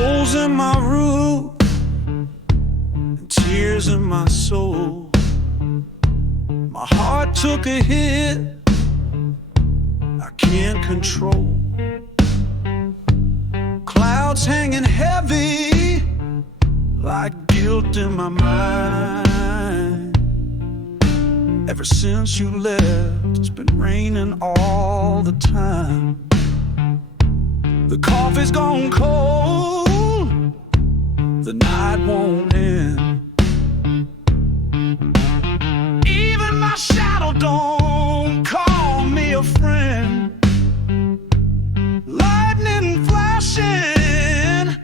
Holes in my roof and tears in my soul. My heart took a hit I can't control. Clouds hanging heavy like guilt in my mind. Ever since you left, it's been raining all the time. The coffee's gone cold, the night won't end. Even my shadow don't call me a friend. Lightning flashing,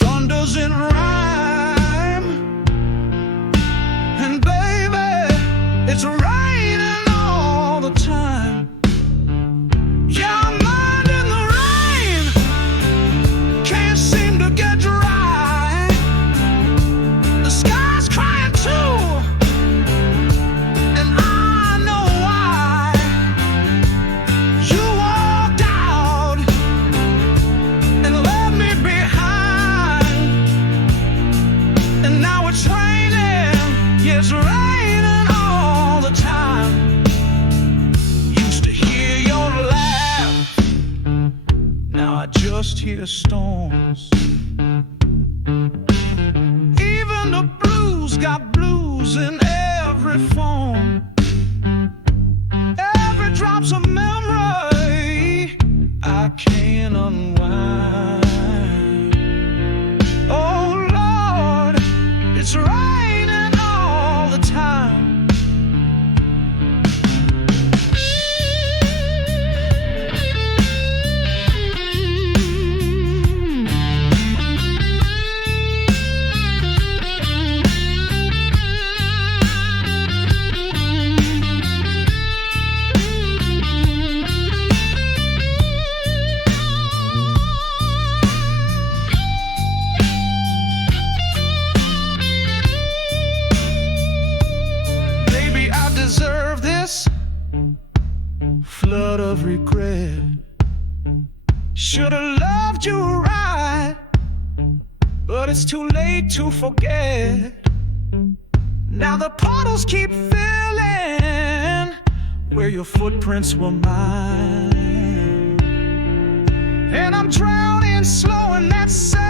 thunders in rhyme, and baby, it's raining all the time. Yeah, I'm minding the rain, can't seem to get dry. The sky's crying too, and I know why. You walked out and left me behind, and now it's raining, yeah, it's raining all the time. Used to hear your laugh, now I just hear storms. Even the blues got blues in every form. Every drop's a memory I can't unwind. Oh Lord, it's raining all the time. Maybe I deserve this flood of regret. Should've loved you right, but it's too late to forget. Now the puddles keep filling where your footprints were mine, and I'm drowning slow in that sad